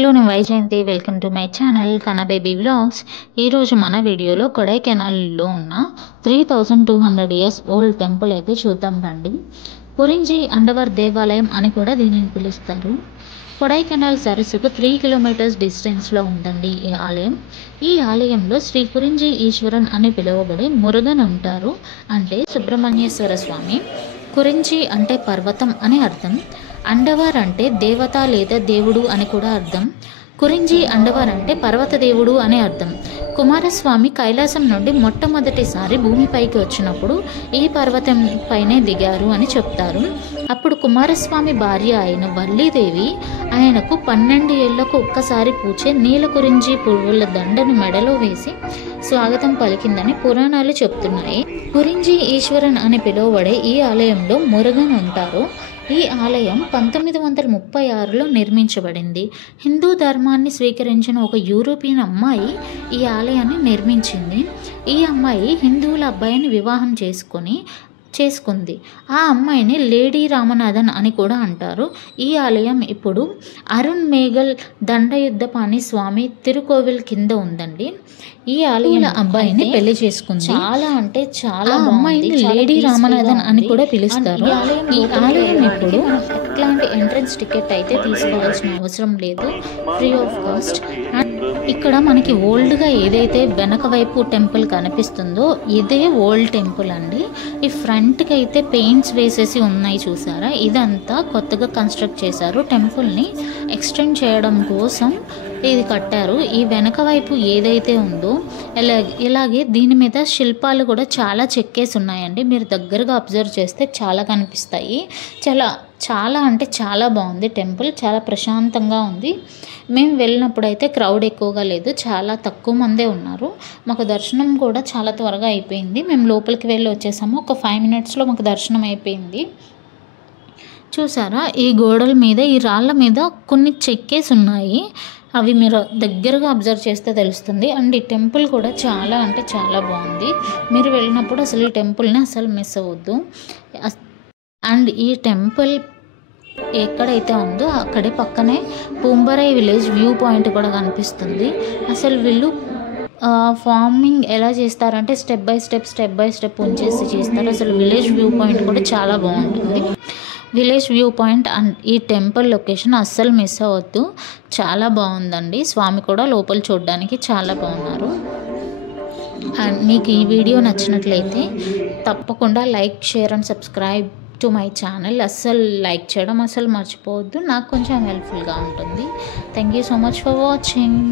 Hello నేను Vyjayanthi welcome to my channel కన్నా baby vlogs. ఈరోజు మన వీడియోలో కొడైకెనాల్లో ఉన్న 3200 ఇయర్స్ ఓల్డ్ టెంపుల్ అయితే చూద్దాం రండి. కురింజి అండవర్ దేవాలయం అని కూడా దీనిని పిలుస్తారు. కొడైకెనాల్ సరస్సుకు 3 కిలోమీటర్స్ డిస్టెన్స్లో ఉందండి ఈ ఆలయం. ఈ ఆలయంలో శ్రీ కురింజి ఈశ్వరన్ అని పిలువబడే మురుగన్ ఉంటారు, అంటే సుబ్రహ్మణ్యేశ్వర స్వామి. కురింజి అంటే పర్వతం అని అర్థం. అండవర్ అంటే దేవత లేదా దేవుడు అని కూడా అర్థం. కురింజి అండవర్ అంటే పర్వత దేవుడు అని అర్థం. కుమారస్వామి కైలాసం నుండి మొట్టమొదటిసారి భూమిపైకి వచ్చినప్పుడు ఈ పర్వతం పైనే దిగారు అని చెప్తారు. అప్పుడు కుమారస్వామి భార్య అయిన వల్లీదేవి ఆయనకు 12 ఏళ్లకు ఒక్కసారి పూచే నీల కురింజి పువ్వుల దండను మెడలో వేసి స్వాగతం పలికిందని పురాణాలు చెప్తున్నాయి. కురింజి ఈశ్వరన్ అని పిలువబడే ఈ ఆలయంలో మురుగన్ ఉంటారు. ఈ ఆలయం 1936లో నిర్మించబడింది. హిందూ ధర్మాన్ని స్వీకరించిన ఒక యూరోపియన్ అమ్మాయి ఈ ఆలయాన్ని నిర్మించింది. ఈ అమ్మాయి హిందువుల అబ్బాయిని వివాహం చేసుకుంది. ఆ అమ్మాయిని లేడీ రామనాథన్ అని కూడా అంటారు. ఈ ఆలయం ఇప్పుడు అరుణ్ మేఘల్ దండయుద్ధపాణి స్వామి తిరుకోవిల్ కింద ఉందండి. ఈ ఆలయం అబ్బాయిని పెళ్లి చేసుకుంది. చాలా అమ్మాయిని లేడీ రామనాథన్ అని కూడా పిలుస్తారు. ఈ ఆలయం ఇప్పుడు ఎట్లాంటి ఎంట్రన్స్ టికెట్ అయితే తీసుకోవాల్సిన అవసరం లేదు, ఫ్రీ ఆఫ్ కాస్ట్. ఇక్కడ మనకి ఓల్డ్గా ఏదైతే వెనక వైపు టెంపుల్ కనిపిస్తుందో ఇదే ఓల్డ్ టెంపుల్ అండి. ఈ ఫ్రంట్కి అయితే పెయింట్స్ వేసేసి ఉన్నాయి చూసారా, ఇదంతా కొత్తగా కన్స్ట్రక్ట్ చేశారు. టెంపుల్ని ఎక్స్టెండ్ చేయడం కోసం ఇది కట్టారు. ఈ వెనక వైపు ఏదైతే ఉందో ఇలాగే దీని మీద శిల్పాలు కూడా చాలా చెక్కేసి ఉన్నాయండి. మీరు దగ్గరగా అబ్జర్వ్ చేస్తే చాలా కనిపిస్తాయి. చాలా బాగుంది టెంపుల్, చాలా ప్రశాంతంగా ఉంది. మేము వెళ్ళినప్పుడు అయితే క్రౌడ్ ఎక్కువగా లేదు, చాలా తక్కువ మందే ఉన్నారు. మాకు దర్శనం కూడా చాలా త్వరగా అయిపోయింది. మేము లోపలికి వెళ్ళి వచ్చేసాము. ఒక 5 మినిట్స్లో మాకు దర్శనం అయిపోయింది. చూసారా, ఈ గోడల మీద ఈ రాళ్ళ మీద కొన్ని చెక్కేసి ఉన్నాయి. అవి మీరు దగ్గరగా అబ్జర్వ్ చేస్తే తెలుస్తుంది. అండ్ ఈ టెంపుల్ కూడా చాలా బాగుంది. మీరు వెళ్ళినప్పుడు అసలు ఈ టెంపుల్ని అసలు మిస్ అవ్వద్దు. అండ్ ఈ టెంపుల్ ఎక్కడైతే ఉందో అక్కడే పక్కనే పూంబరై విలేజ్ వ్యూ పాయింట్ కూడా కనిపిస్తుంది. అసలు వీళ్ళు ఫార్మింగ్ ఎలా చేస్తారంటే స్టెప్ బై స్టెప్ ఉంచేసి చేస్తారు. అసలు విలేజ్ వ్యూ పాయింట్ కూడా చాలా బాగుంటుంది. విలేజ్ వ్యూ పాయింట్ అండ్ ఈ టెంపుల్ లొకేషన్ అస్సలు మిస్ అవ్వద్దు, చాలా బాగుందండి. స్వామి కూడా లోపల చూడడానికి చాలా బాగున్నారు. అండ్ మీకు ఈ వీడియో నచ్చినట్లయితే తప్పకుండా like, share and subscribe to my channel. అస్సలు లైక్ చేయడం అస్సలు మర్చిపోవద్దు, నాకు కొంచెం హెల్ప్ఫుల్గా ఉంటుంది. Thank you so much for watching.